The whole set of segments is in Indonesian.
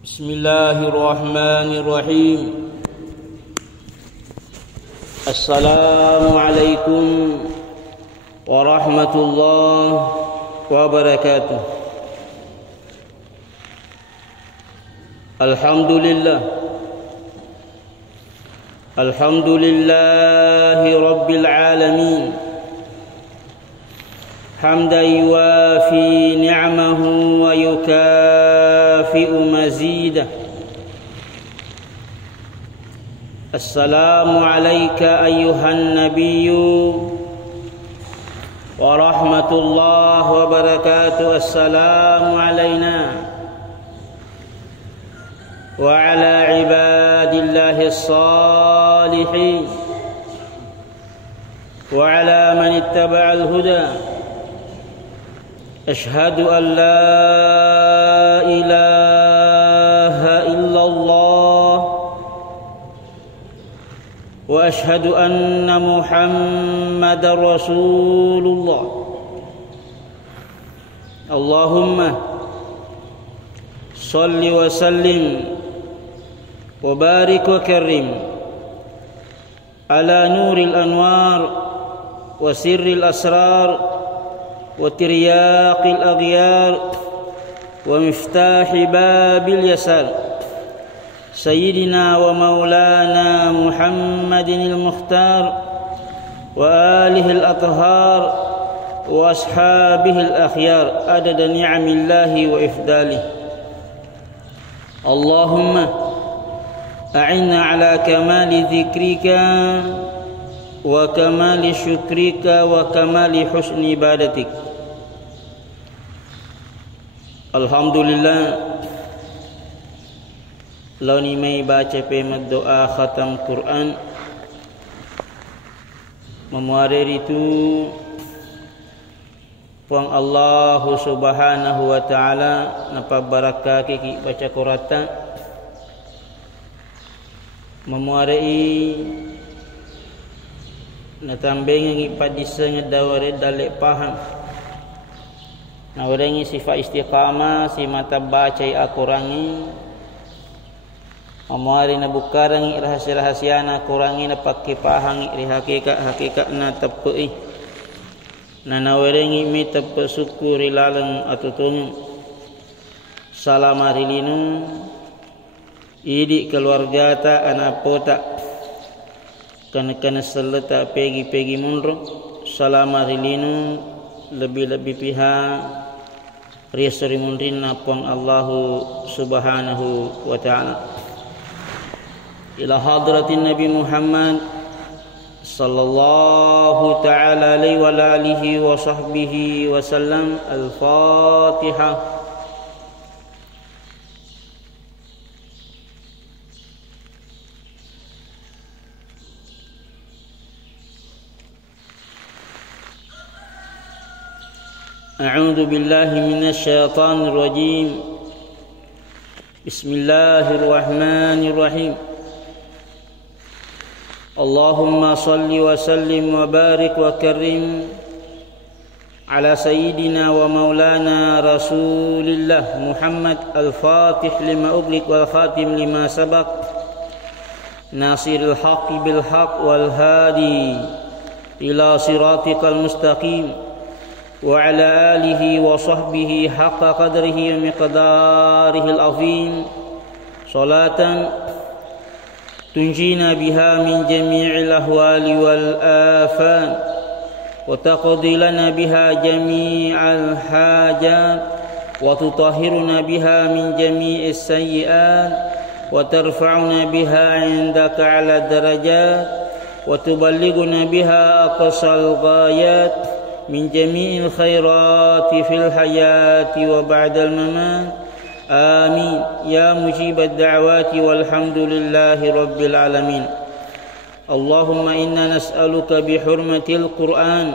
Bismillahirrahmanirrahim. Assalamualaikum warahmatullahi wabarakatuh. Alhamdulillahi rabbil alamin. Hamdan yuwafi ni'amahu wa yukafi'u mazidah. Assalamu alayka ayyuhan nabiyyu wa rahmatullahi wa barakatuh. Assalamu alayna wa ala ibadillahi as-salihin wa ala man ittaba'al huda. Ashhadu an la ilaha illallah wa ashhadu anna Muhammadar Rasulullah. Allahumma salli wa sallim wa barik wa karim ala nuril anwar wa sirril asrar وترياق الأغيار ومفتاح باب اليسار سيدنا ومولانا محمد المختار وآله الأطهار وأصحابه الأخيار عدد نعم الله وإفضاله. اللهم أعنا على كمال ذكرك وكمال شكرك وكمال حسن عبادتك. Alhamdulillah, law ni may baca pemad doa khatam Quran memuarir itu puang Allah subhanahu wa ta'ala napa barakah kiki baca Qur'an memuarai natambeng ngi padisa ngedaware dalek paham na orangi sifat istiqamah si mata baca akurangi amari na bukarangi rahasia-rahasia na kurangi na pakai pahangi ri hakikat na tepei na nawerengi mi tepe syukuri laleng atutun salamarilinu idi keluarga ta anapota kana seleta pegi munro salamarilinu lebih-lebih pihak riasari mundrin napang Allahu subhanahu wa ta'ala ila hadratin Nabi Muhammad sallallahu ta'ala alaihi wa alihi wa sahbihi wa sallam. Al-Fatihah. أعوذ بالله من الشيطان الرجيم. بسم الله الرحمن الرحيم. اللهم صل وسلم وبارك وكرم على سيدنا ومولانا رسول الله محمد الفاتح لما أغلق والخاتم لما سبق ناصر الحق بالحق والهادي إلى صراطك المستقيم وعلى آله وصحبه حق قدره ومقداره العظيم صلاة تنجينا بها من جميع الأهوال والآفات وتقضي لنا بها جميع الحاجات وتطهرنا بها من جميع السيئات وترفعنا بها عندك على الدرجات وتبلغنا بها أقصى الغايات من جميع الخيرات في الحياة وبعد الممات. آمين يا مجيب الدعوات والحمد لله رب العالمين. اللهم إنا نسألك بحرمة القرآن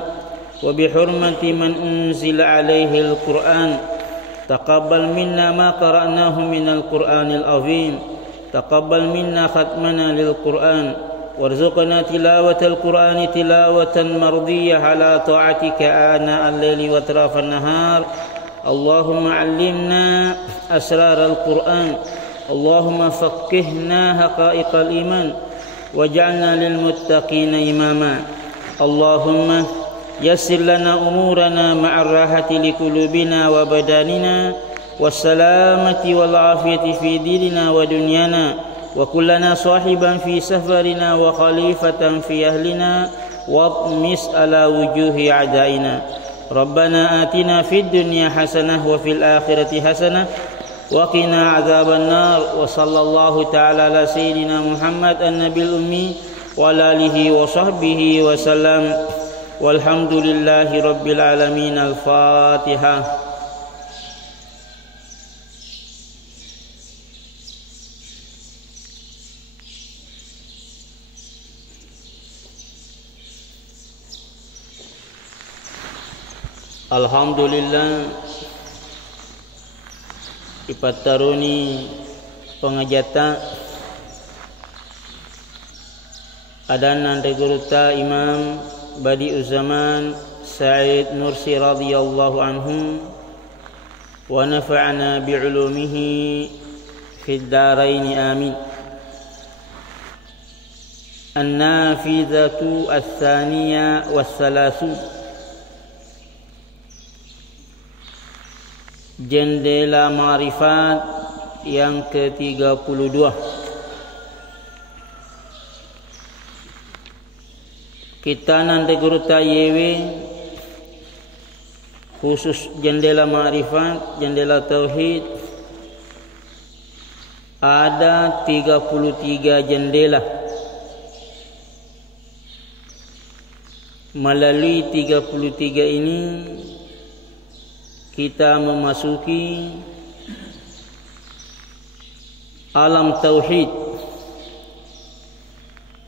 وبحرمة من أنزل عليه القرآن تقبل منا ما قرأناه من القرآن العظيم. تقبل منا ختمنا للقرآن وارزقنا تلاوة القرآن تلاوة مرضية على طاعتك آناء الليل وأطراف النهار. اللهم علمنا أسرار القرآن اللهم فقهنا حقائق الإيمان واجعلنا للمتقين إماما اللهم يسر لنا أمورنا مع الراحة لقلوبنا وبداننا والسلامة والعافية في ديننا ودنيانا وكلنا صاحبا في سفرنا وخليفة في أهلنا واطمس على وجوه أعدائنا ربنا آتنا في الدنيا حسنة وفي الآخرة حسنة وقنا عذاب النار وصلى الله تعالى على سيدنا محمد النبي الأمي وعلى آله وصحبه وسلم والحمد لله رب العالمين. الفاتحة. Alhamdulillah ipataruni pengajata adanan reguruta Imam Badi'uz Zaman Sa'id Nursi radhiyallahu anhu wa nafa'ana bi'ulumihi fid darain amin. An-nafidhatu ats-tsaniyah was-salasun, jendela ma'rifat yang ke-32. Kita nanti guru tayewe khusus jendela ma'rifat, jendela tauhid, ada 33 jendela. Melalui 33 ini kita memasuki alam tauhid,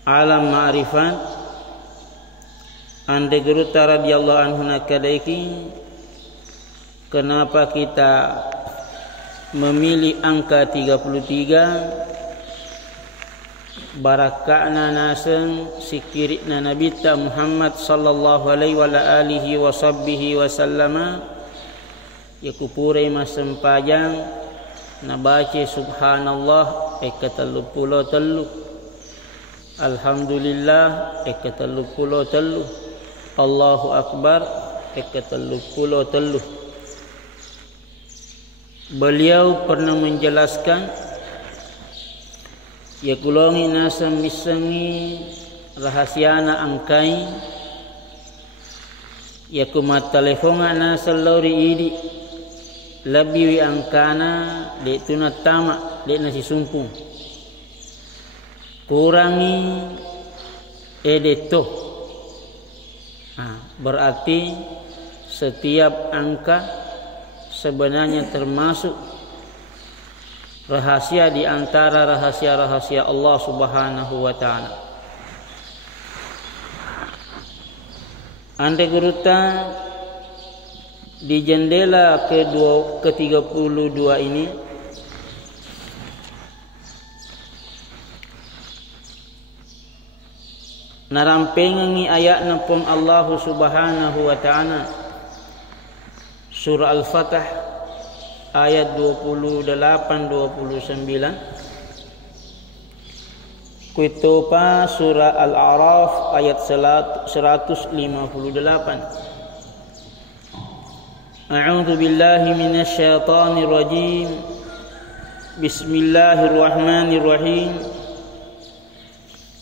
alam ma'rifat. Ande guru radhiyallahu anhu nakadaiki, kenapa kita memilih angka 33? Barakana naseng sikirina Nabi Muhammad sallallahu alaihi wa alihi wa sahbihi wasallama ya kupure masempajang nabace subhanallah ekatalupuluh telu, alhamdulillah ekatalupuluh telu, Allahu akbar ekatalupuluh telu. Beliau pernah menjelaskan ya kulongi nasa misangi rahasiana angkai ya kumat telefonga nasa lori idi lebih angkana de tuna tama de nasi sumpung kurangi edeto. Berarti setiap angka sebenarnya termasuk rahasia di antara rahasia-rahasia Allah Subhanahu wa taala. Ande guruta di jendela ke-32 ini narampengi ayat napun Allah Subhanahu wa taala surah Al-Fatah ayat 28 29, kuitupa surah Al-A'raf ayat 158. A'udzu billahi minasy syaithanir rajim. Bismillahirrahmanirrahim.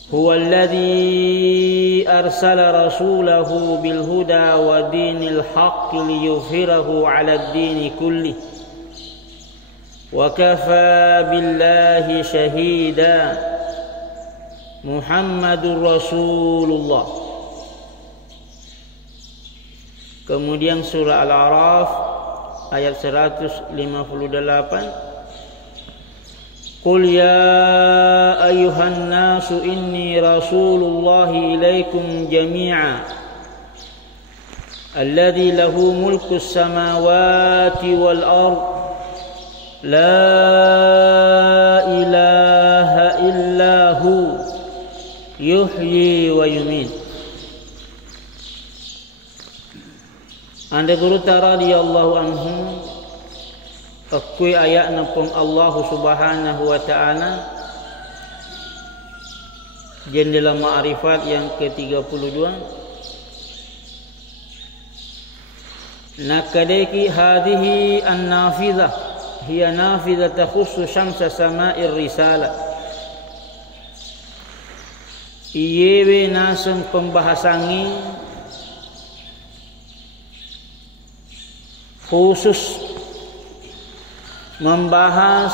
Huwallazi arsala rasulahu bil huda wa dinil haqqi liyuzhirahu 'alad dini kullih. Wa kafa billahi syahida. Muhammadur Rasulullah. Kemudian surah Al-A'raf ayat 158. Qul ya ayyuhan nasu inni rasulullahi ilaikum jami'a alladzi lahu mulku samawati wal ard la ilaha illahu yuhyi wa yumiit. Anda guru radhiyallahu anhu akui ayatna pun Allah Subhanahu wa taala jendela ma'rifat yang ke-32 nakadeki hadhihi an-nafidhah hiya nafidhah takhussu syamsa sama'ir risalah iyewe nasun pembahasangi khusus membahas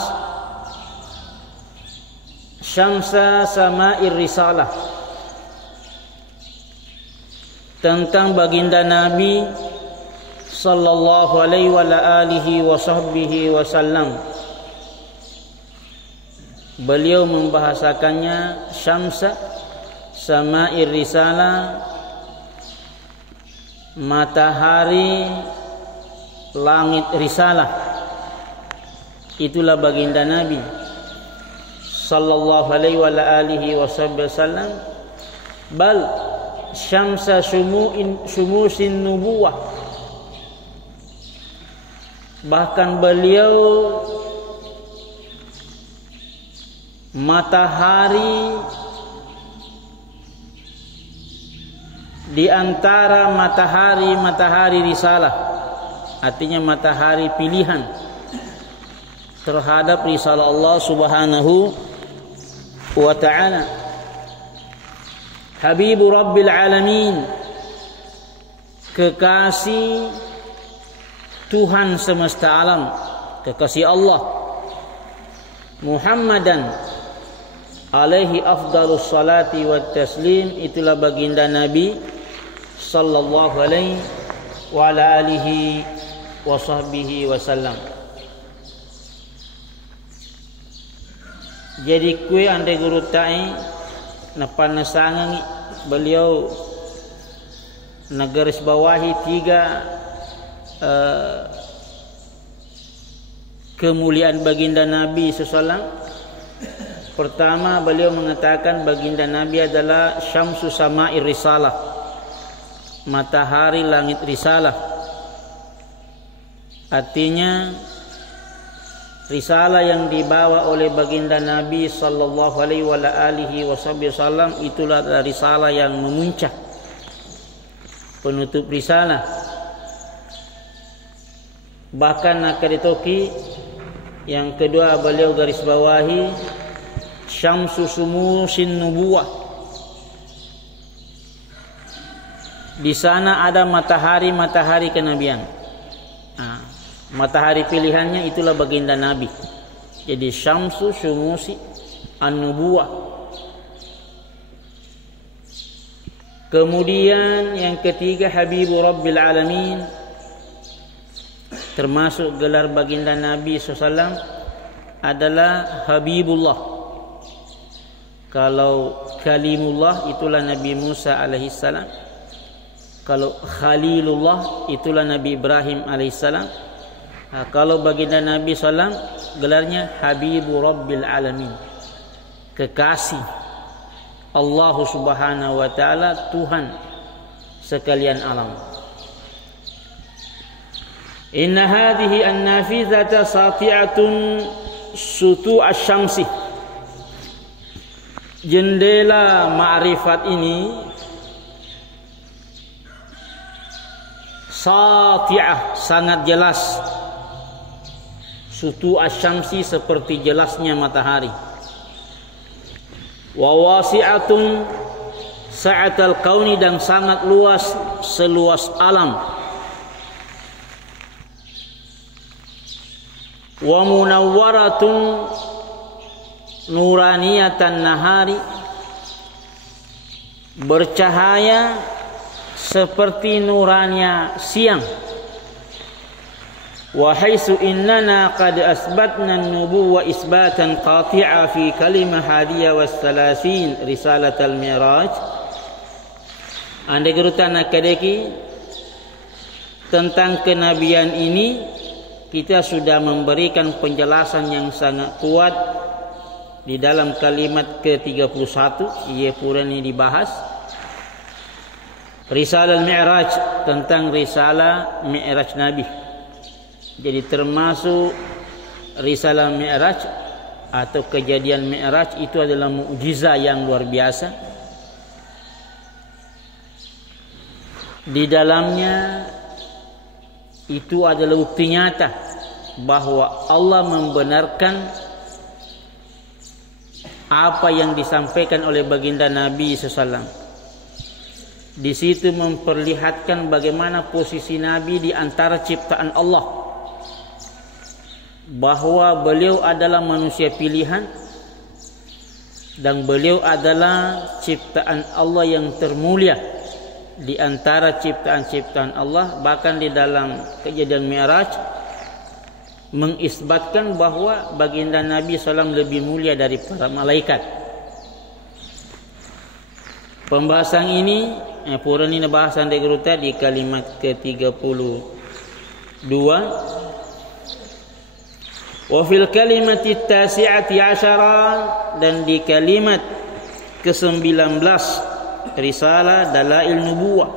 syamsa sama'ir risalah tentang baginda Nabi sallallahu alaihi wa alihi wa sahbihi wasallam. Beliau membahasakannya syamsa sama'ir risalah, matahari langit risalah. Itulah baginda Nabi sallallahu alaihi wa alihi wasallam. Bal syamsa syumusin nubuwah, bahkan beliau matahari di antara matahari risalah, artinya matahari pilihan terhadap risalah Allah Subhanahu wa ta'ala. Habibu Rabbil Alamin, kekasih Tuhan semesta alam, kekasih Allah. Muhammadan alaihi afdalus salati wat taslim, itulah baginda Nabi sallallahu alaihi wa ala alihi wa sahbihi wasallam. Jadi kue andai guru ta'i napan nasangan beliau nagaris bawahi 3 kemuliaan baginda Nabi SAW. Pertama, beliau mengatakan baginda Nabi adalah syamsu sama'ir risalah, matahari langit risalah. Artinya risalah yang dibawa oleh baginda Nabi sallallahu alaihi wa alihi wasallam itulah risalah yang memuncak, penutup risalah. Bahkan nakaditoki yang kedua beliau garis bawahi syamsu sumusin nubuwah. Di sana ada matahari kenabian. Matahari pilihannya itulah baginda Nabi. Jadi syamsu syumusi an-nubuwah. Kemudian yang ketiga Habibu Rabbil Alamin, termasuk gelar baginda Nabi SAW adalah Habibullah. Kalau Kalimullah itulah Nabi Musa alaihissalam. Kalau Khalilullah itulah Nabi Ibrahim alaihissalam. Kalau baginda Nabi SAW gelarnya Habibu Rabbil Alamin, kekasih Allah Subhanahu wa ta'ala, Tuhan sekalian alam. Inna hadhihi an-nafizata sati'atun sutu' asy-syamsi. Jendela ma'rifat ini sati'ah, sangat jelas. Sutu asy-syamsi, seperti jelasnya matahari. Wa wasi'atun sa'atal kauni, dan sangat luas seluas alam. Wa munawwaratun nuraniyatan nahari, bercahaya seperti nurania siang. Wa haitsu innana qad asbatna an-nubuwwa isbatan qati'a fi kalimah hadiyah was salasin risalatal mi'raj. Andai gerutan akadeki tentang kenabian ini, kita sudah memberikan penjelasan yang sangat kuat di dalam kalimat ke-31. Ia pura ini dibahas Risalah Mi'raj, tentang risalah Mi'raj Nabi. Jadi termasuk risalah Mi'raj atau kejadian Mi'raj itu adalah mukjizat yang luar biasa. Di dalamnya itu adalah bukti nyata bahwa Allah membenarkan apa yang disampaikan oleh baginda Nabi SAW. Di situ memperlihatkan bagaimana posisi Nabi di antara ciptaan Allah, bahwa beliau adalah manusia pilihan dan beliau adalah ciptaan Allah yang termulia di antara ciptaan-ciptaan Allah. Bahkan di dalam kejadian Mi'raj mengisbatkan bahwa baginda Nabi SAW lebih mulia dari para malaikat. Pembahasan ini purani bahasan degeruta di kalimat ke-32. Wa fil kalimati tasi'ati asyara, dan di kalimat ke-19 risalah Dalail Nubuwah,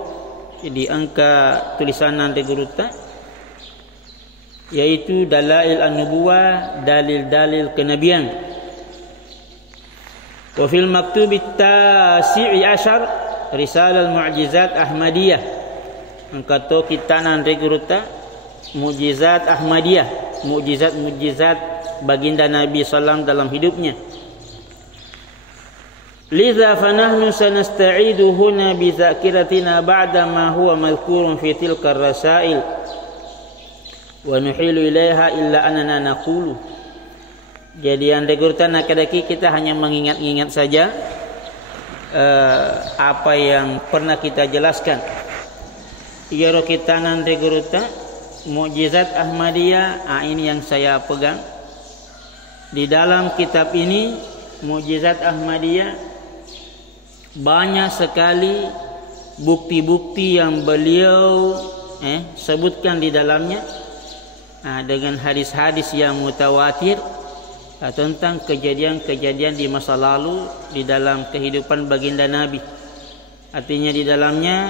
di angka tulisanan degeruta, yaitu Dalail An-Nubuwah, dalil-dalil kenabian. Wa fil maktubi tasi'i asyar risalah Mu'jizat Ahmadiyah, angka to kitanan degeruta Mu'jizat Ahmadiyah, mukjizat baginda Nabi SAW dalam hidupnya. Liza fanahnu sanasta'idu huna bi zakiratina ba'da ma huwa madhkurun fi tilka ar-rasail wa nuhilu ilaiha illa anana naqulu. Jadi andai gurtan nakadaki kita hanya mengingat-ingat saja apa yang pernah kita jelaskan. Iyaro kita nandai gurta Mukjizat Ahmadiyah, ini yang saya pegang. Di dalam kitab ini Mukjizat Ahmadiyah banyak sekali bukti-bukti yang beliau sebutkan di dalamnya, dengan hadis-hadis yang mutawatir tentang kejadian-kejadian di masa lalu di dalam kehidupan baginda Nabi. Artinya di dalamnya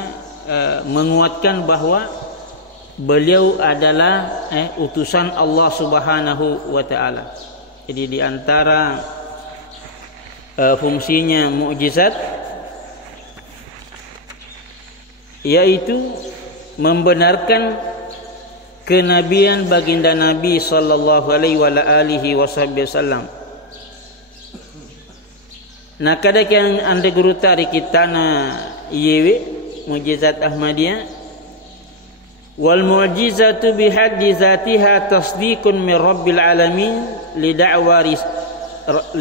menguatkan bahwa beliau adalah utusan Allah Subhanahu wa taala. Jadi di antara fungsinya mukjizat yaitu membenarkan kenabian baginda Nabi sallallahu alaihi wasallam. Nah, kada yang ande guru tarik kita na yewe mukjizat Ahmadiyah. Wal mu'jizatu bihaddi zatiha tasdiqun min rabbil alamin li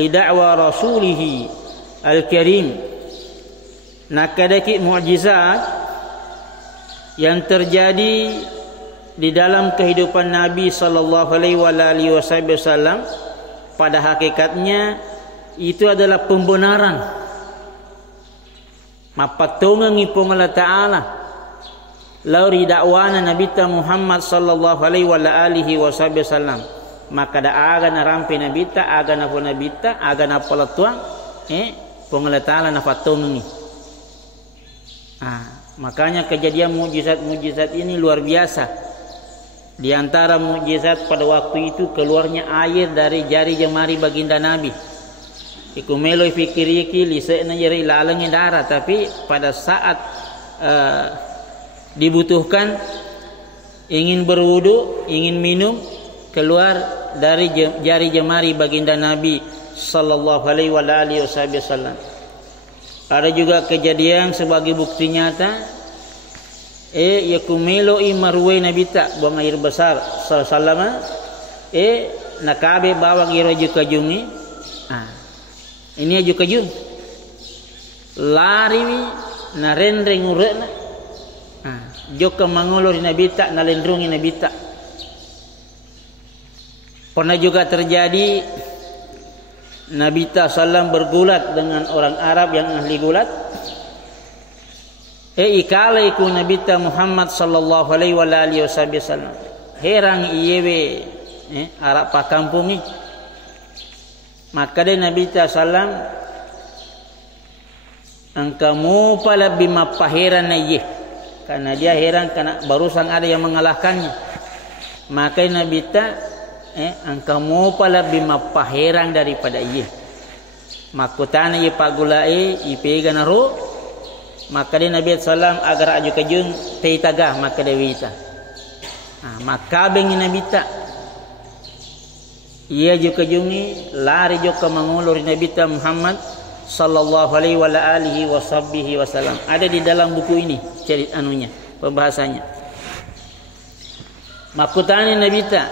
da'wa rasulih al-karim. Nah, kadaki mukjizat yang terjadi di dalam kehidupan Nabi sallallahu alaihi wasallam pada hakikatnya itu adalah pembenaran mapatungan ipong Allah Ta'ala lauri dakwana Nabi Muhammad sallallahu alaihi wasallam, maka da aga na rampi Nabi ta aga na Nabi ta aga na palatuang pong Allah Ta'ala na patungan ni. Makanya kejadian mukjizat ini luar biasa. Di antara mukjizat pada waktu itu keluarnya air dari jari jemari baginda Nabi. Iku meloi fikir iki lisekna jari lalangin darah, tapi pada saat dibutuhkan ingin berwudu, ingin minum, keluar dari jari jemari baginda Nabi sallallahu alaihi wasallam. Ada juga kejadian sebagai bukti nyata yakumelo imarwe Nabi tak buang air besar sallallahu nakabe bawang iro jukajungi. Ini jukajung lari na renreng urena joka mangulur Nabi tak nalendrungi Nabi tak. Pernah juga terjadi Nabi sallam bergulat dengan orang Arab yang ahli gulat. Ikalaiku Nabi Muhammad sallallahu alaihi wasallam. Herang iyewe Arab pakampungi. Maka dia Nabi sallam angkamu pala bima paheran iye. Karena dia heran karena barusan ada yang mengalahkannya. Maka Nabi engkau mau pala bima paherang daripada ia. Makutana ia pagulai ipegan ro maka dia Nabi sallam agar aju kajung teitagah maka dewita. Maka bengi Nabi ta ia juga jungi lari juga mengulur Nabi ta Muhammad sallallahu alaihi wa alihi wasallam. Ada di dalam buku ini cerita anunya pembahasannya. Makutani Nabi ta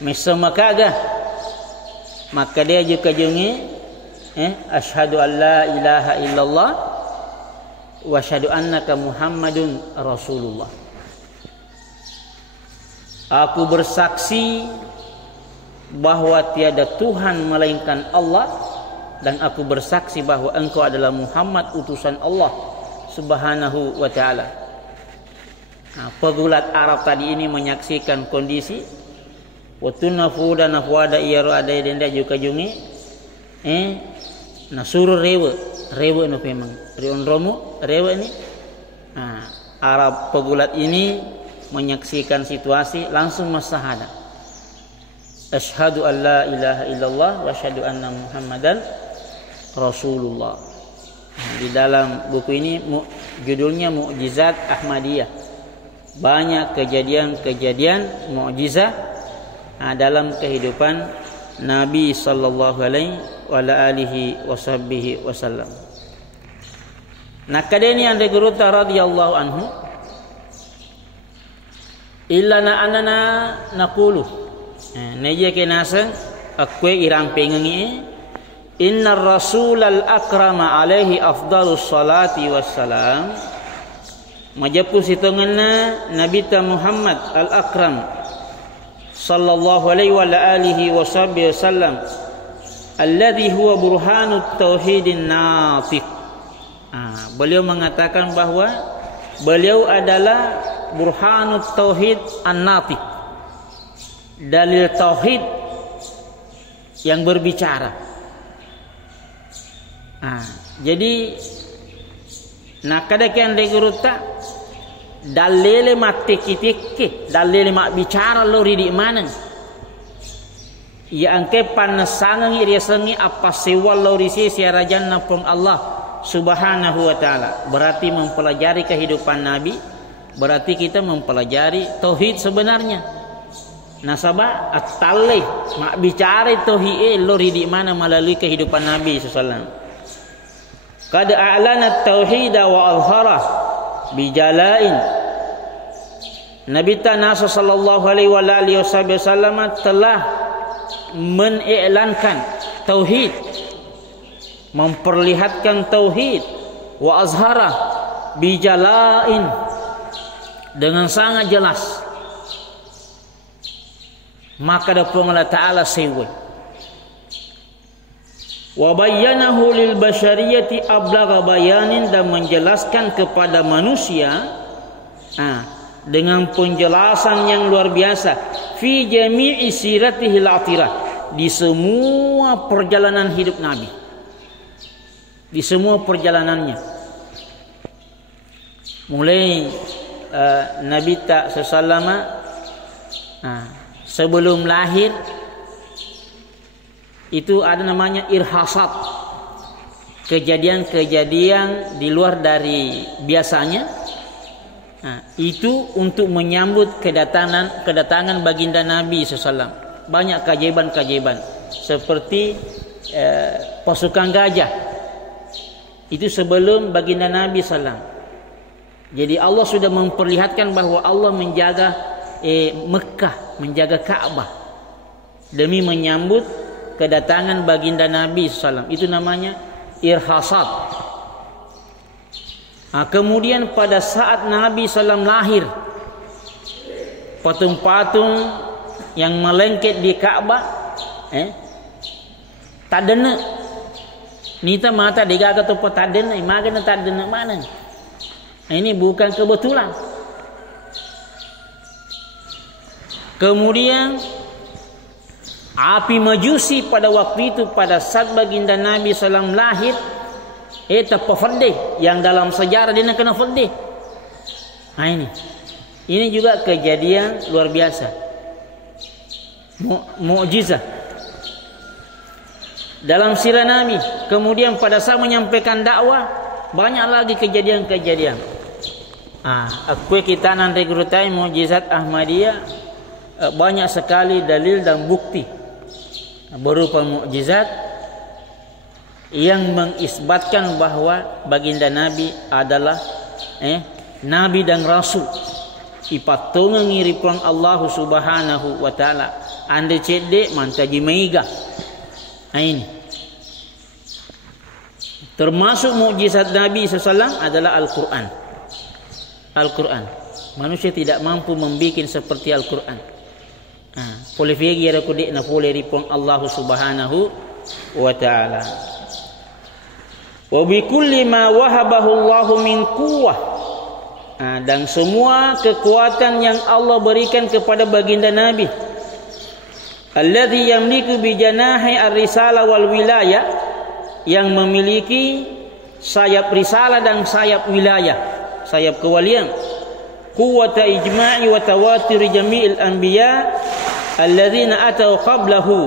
mesama kaga maka dia juga jungi asyhadu an la ilaha illallah wa asyhadu annaka Muhammadun Rasulullah. Aku bersaksi bahwa tiada Tuhan melainkan Allah dan aku bersaksi bahwa engkau adalah Muhammad utusan Allah Subhanahu wa taala. Pegulat Arab tadi ini menyaksikan kondisi waktu nafuda nafwada iyaru ada denda juga jungi nasuru rewe no memang rion romo rewe ini Arab pegulat ini menyaksikan situasi langsung masahada asyhadu an la ilaha illallah wa asyhadu anna Muhammadan Rasulullah. Di dalam buku ini judulnya Mukjizat Ahmadiyah. Banyak kejadian-kejadian mukjizat dalam kehidupan Nabi sallallahu alaihi wasallam. Nah, kadeni ande guruta radhiyallahu anhu illa na anana naqulu. Neje ke nasa akwe irang pengengi inna rasul al akrama alaihi afdalus salati wassalam. Majapu situnganna Nabi ta Muhammad al akram sallallahu alaihi wa alihi wasallam alladhi huwa burhanut tauhidin natiq. Beliau mengatakan bahwa beliau adalah burhanut tauhid an-natiq, dalil tauhid yang berbicara. Jadi nakada kan deguruta dalile matikitike dalile mak bicara lori di mana ya angke panasangan iri sengi apa sewa lori si rajan napung Allah Subhanahu wa taala. Berarti mempelajari kehidupan Nabi berarti kita mempelajari tauhid sebenarnya. Nasabah at-talih mak bicara tauhid lori di mana melalui kehidupan Nabi sallallahu alaihi wasallam. Qad a'lana at-tauhid wa azhara bijalain. Nabi Tanasa sallallahu alaihi wasallam telah mengiklankan tauhid, memperlihatkan tauhid wa azhara bijalain dengan sangat jelas. Maka da Allah Ta'ala sewe wa bayyanahu lil basyariyati ablagha bayanin, dan menjelaskan kepada manusia dengan penjelasan yang luar biasa fi jami'i siratihil atirah, di semua perjalanan hidup Nabi, di semua perjalanannya, mulai Nabi tak sesallama sebelum lahir itu ada namanya irhasat, kejadian-kejadian di luar dari biasanya. Itu untuk menyambut kedatangan baginda Nabi SAW. Banyak keajaiban-keajaiban seperti pasukan gajah. Itu sebelum baginda Nabi SAW. Jadi Allah sudah memperlihatkan bahwa Allah menjaga Mekah, menjaga Ka'bah demi menyambut kedatangan baginda Nabi SAW. Itu namanya irhasat. Kemudian pada saat Nabi SAW lahir, patung-patung yang melengket di Ka'bah tadena nita mata digaga tu tadena imagana tadena mana. Ini bukan kebetulan. Kemudian api majusi pada waktu itu, pada saat baginda Nabi SAW lahir, itu pefedeh yang dalam sejarah dia kena fedeh. Ini juga kejadian luar biasa. mukjizat dalam sirah Nabi. Kemudian pada saat menyampaikan dakwah, banyak lagi kejadian-kejadian. Aku kita nanti gerutai mukjizat Ahmadiyah, banyak sekali dalil dan bukti berupa mukjizat yang mengisbatkan bahwa baginda Nabi adalah Nabi dan Rasul. Ipatungan ngiripang Allah Subhanahu wa taala. Ande cedek mantaji meiga. Ini termasuk mukjizat Nabi SAW adalah Al-Quran. Al-Quran. Manusia tidak mampu membuat seperti Al-Quran. Boleh fikir aku dik na boleh ripong Allah Subhanahu wa taala. Wa bi kulli ma wahabahu Allah min quwwah. Dan semua kekuatan yang Allah berikan kepada baginda Nabi, alladzi yamliku bi janahi ar-risalah wal wilayah, yang memiliki sayap risalah dan sayap wilayah, sayap kewalian. Quwwata ijma'i wa tawatir jami'il anbiya alladzina atau qablahu,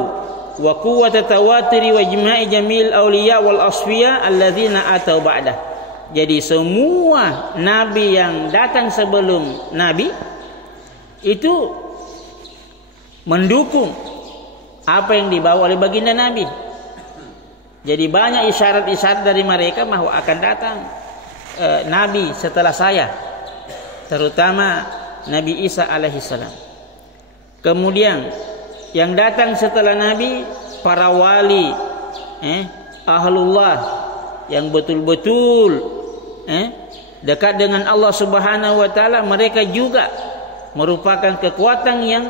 wa quwwata tawatir wa ijma'i jami'il awliya wal asfiya alladzina atau ba'dah. Jadi semua nabi yang datang sebelum Nabi itu mendukung apa yang dibawa oleh baginda Nabi. Jadi banyak isyarat-isyarat dari mereka bahwa akan datang Nabi setelah saya, terutama Nabi Isa alaihissalam. Kemudian yang datang setelah Nabi, para wali, ahlullah yang betul-betul dekat dengan Allah Subhanahu wa taala, mereka juga merupakan kekuatan yang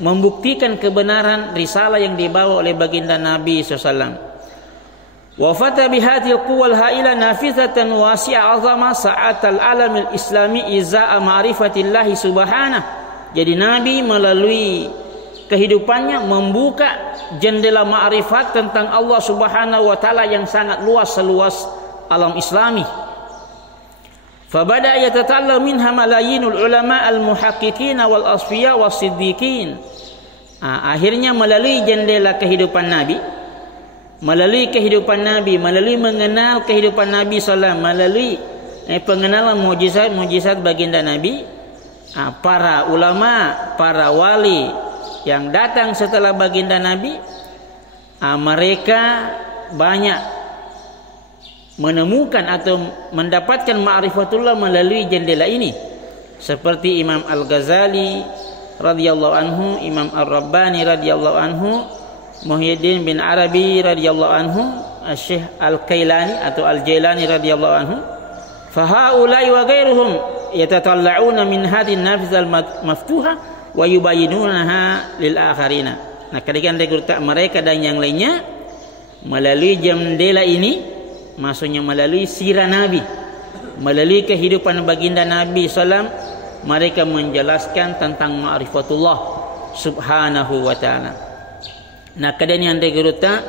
membuktikan kebenaran risalah yang dibawa oleh baginda Nabi SAW. Wa fata bihadhil quwwal haila nafizatan wasi'a 'azama sa'atal alamil islami iza'a ma'rifatillah subhanahu. Jadi Nabi melalui kehidupannya membuka jendela ma'rifat tentang Allah Subhanahu wa taala yang sangat luas, seluas alam Islami. Fabada yatatallam minha malayinul ulama al-muhaqqiqin wal asfiya was siddiqin. Akhirnya melalui jendela kehidupan Nabi, melalui mengenal kehidupan Nabi sallallahu, melalui pengenalan mukjizat baginda Nabi, para ulama, para wali yang datang setelah baginda Nabi, mereka banyak menemukan atau mendapatkan ma'rifatullah melalui jendela ini, seperti Imam Al-Ghazali radhiyallahu anhu, Imam Ar-Rabbani radhiyallahu anhu, Muhyiddin bin Arabi radhiyallahu anhu, Syekh Al-Kailani atau Al-Jailani radhiyallahu anhu. Fa haula'i wa ghairuhum yatatalla'una min hadhihi an-nafizah al-maftuha wa yubayyinunaha lil akharina. Nah, ketika mereka dan yang lainnya melalui jendela ini, maksudnya melalui sirah Nabi, melalui kehidupan baginda Nabi SAW, mereka menjelaskan tentang ma'rifatullah subhanahu wa ta'ala. Nah, kemudian yang digeruta,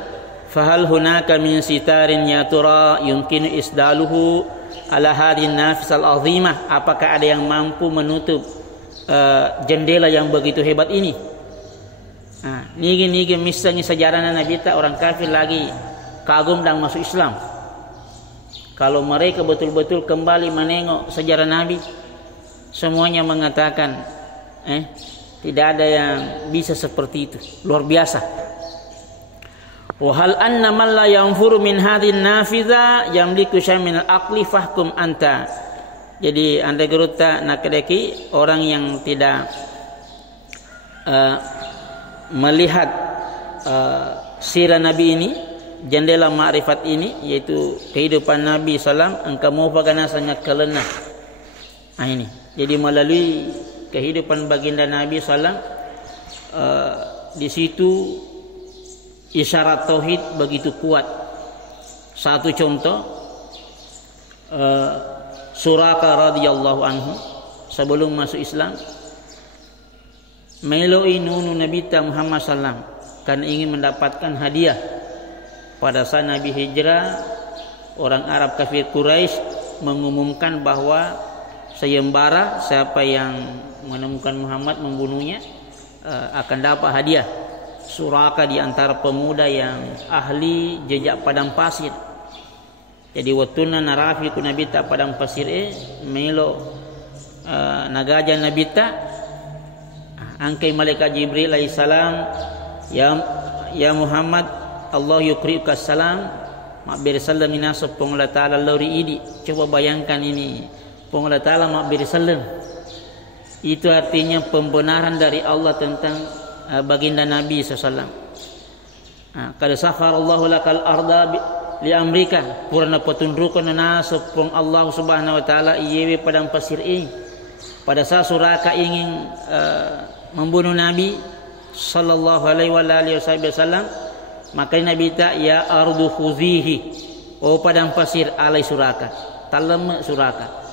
fahal hunaka min sitarin yatura yumkinu isdaluhu ala hadin nafis al-azimah. Apakah ada yang mampu menutup jendela yang begitu hebat ini? Nigi misalnya sejarah Nabi ta orang kafir lagi kagum dan masuk Islam. Kalau mereka betul-betul kembali menengok sejarah Nabi, semuanya mengatakan tidak ada yang bisa seperti itu. Luar biasa. Wa hal anna man la yanfuru min hadhihi nafiza yamliku syai'an min al-aqli fahkum anta. Jadi anda geruta nakadeki orang yang tidak melihat sirah Nabi ini, jendela ma'rifat ini, yaitu kehidupan Nabi SAW, engkau mau bagaimana sangat kelena. Ini. Jadi melalui kehidupan baginda Nabi SAW, di situ isyarat tauhid begitu kuat. Satu contoh, Suraka radhiyallahu anhu sebelum masuk Islam meloi nunu Nabi Muhammad SAW karena ingin mendapatkan hadiah. Pada saat Nabi hijrah, orang Arab kafir Quraisy mengumumkan bahwa sayembara siapa yang menemukan Muhammad membunuhnya akan dapat hadiah. Suraka di antara pemuda yang ahli jejak padang pasir. Jadi watuna narafi ku Nabi ta padang pasir melo nagaja Nabi ta angkai malaikat Jibril alaihi salam, ya Muhammad, Allah yukriuka salam ma'bir salam minasab Allah Ta'ala lori idi. Coba bayangkan ini, Allah Ta'ala ma'bir salam. Itu artinya pembenaran dari Allah tentang baginda Nabi SAW. Qad sakhara Allahu lakal arda li amrika, purana petundukan nasab Allah Subhanahu wa taala iyewe padang pasir ini. Pada saat Suraka ingin membunuh Nabi sallallahu alaihi wasallam, maka Nabi tak ya ardu khuzihi, oh padang pasir alai Suraka, talem Suraka.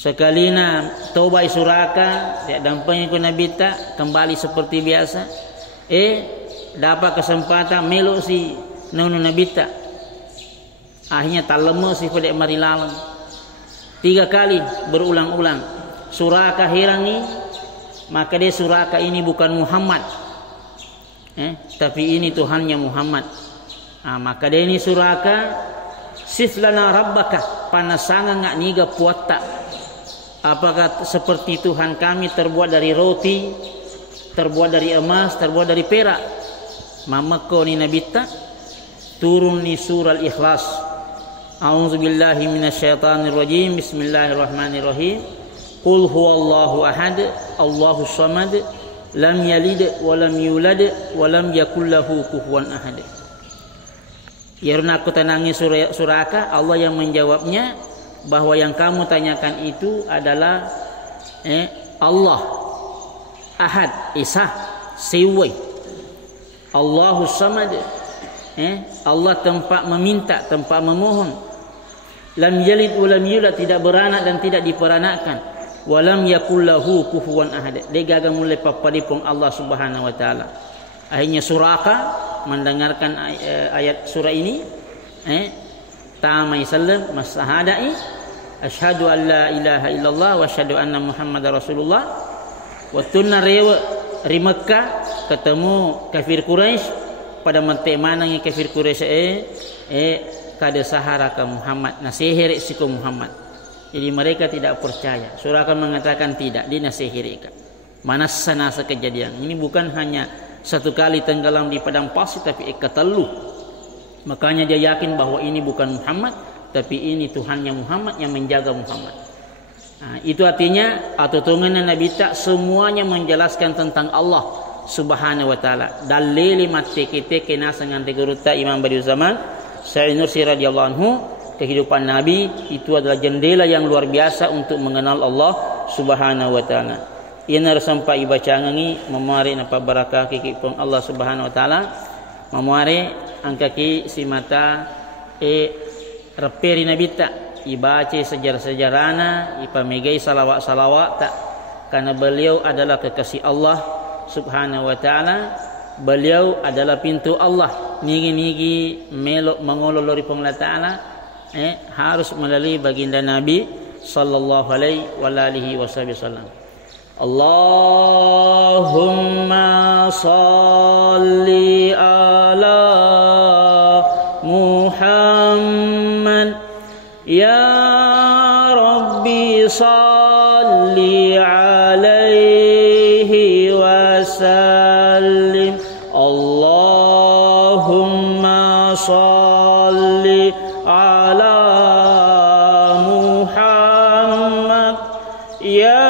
Sekalina taubai Suraka, ya dampaknya ku Nabi tak kembali seperti biasa. Dapat kesempatan melo si nunu Nabi tak. Akhirnya talem si pada mari lalang. 3 kali berulang-ulang. Suraka herangi, maka dia Suraka ini bukan Muhammad. Tapi ini Tuhannya Muhammad. Maka dia ini Suraka, siflana rabbaka, panasanga ngak niga puata. Apakah seperti Tuhan kami terbuat dari roti, terbuat dari emas, terbuat dari perak? Mamako ni nabita turun ni surah Al-Ikhlas. A'udzubillahi minasyaitonir rajim. Bismillahirrahmanirrahim. Qul huwallahu ahad, Allahus samad, lam yalid wa lam yulad wa lam yakul lahu kufuwan ahad. Yarna aku tenangi Suraka, Allah yang menjawabnya bahwa yang kamu tanyakan itu adalah Allah Ahad, Esa, Siwai, Allahus samad, Allah tempat meminta, tempat memohon. Lam yalid wa lam yulad, tidak beranak dan tidak diperanakkan. Wa lam yakul lahu kufuwan ahad. Dia gagal mulai papadipong Allah Subhanahu wa taala. Akhirnya Suraka mendengarkan ayat surah ini, tamai salam masahadai asyhadu an la ilaha illallah wa asyhadu anna muhammadar rasulullah. Waktu narewa di Mekah ketemu kafir Quraisy, pada mate manang kafir Quraisy kada sahara ka Muhammad, nasihir siku Muhammad. Jadi mereka tidak percaya. Surah akan mengatakan tidak, dinasihirika. Mana sana sekejadian. Ini bukan hanya satu kali tenggelam di padang pasir, tapi ikatelu. Makanya dia yakin bahwa ini bukan Muhammad, tapi ini Tuhannya Muhammad yang menjaga Muhammad. Itu artinya atau tunganan Nabi tak semuanya menjelaskan tentang Allah Subhanahu wa taala. Dalil mate kita kena sangan teguruta Imam Badiul Zaman Sa'id Nursi radhiyallahu anhu, kehidupan Nabi itu adalah jendela yang luar biasa untuk mengenal Allah Subhanahu wa taala. Ina sampai baca ngangi memari napa barakah kikipun Allah Subhanahu wa taala, memari angkaki si mata reperi Nabi tak ibaca sejarah-sejarahna, ipamegai salawat-salawat tak, karena beliau adalah kekasih Allah Subhanahu wa taala. Beliau adalah pintu Allah. Nigi-nigi melok mengololori Allah taala harus melalui baginda Nabi sallallahu alaihi wasallam. Allahumma salli ala Muhammad ya Rabbi salli alaihi wasallim. Allahumma salli ala Muhammad ya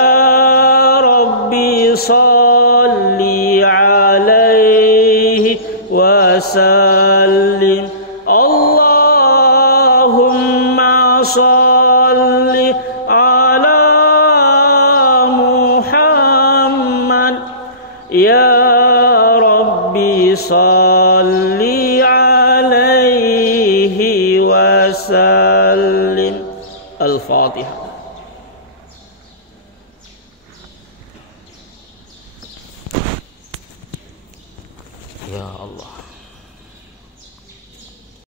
Rabbi salli alaihi wasallim. Allahumma salli ala Muhammad ya Rabbi salli alaihi wasallim. Al-Fatihah. Ya Allah.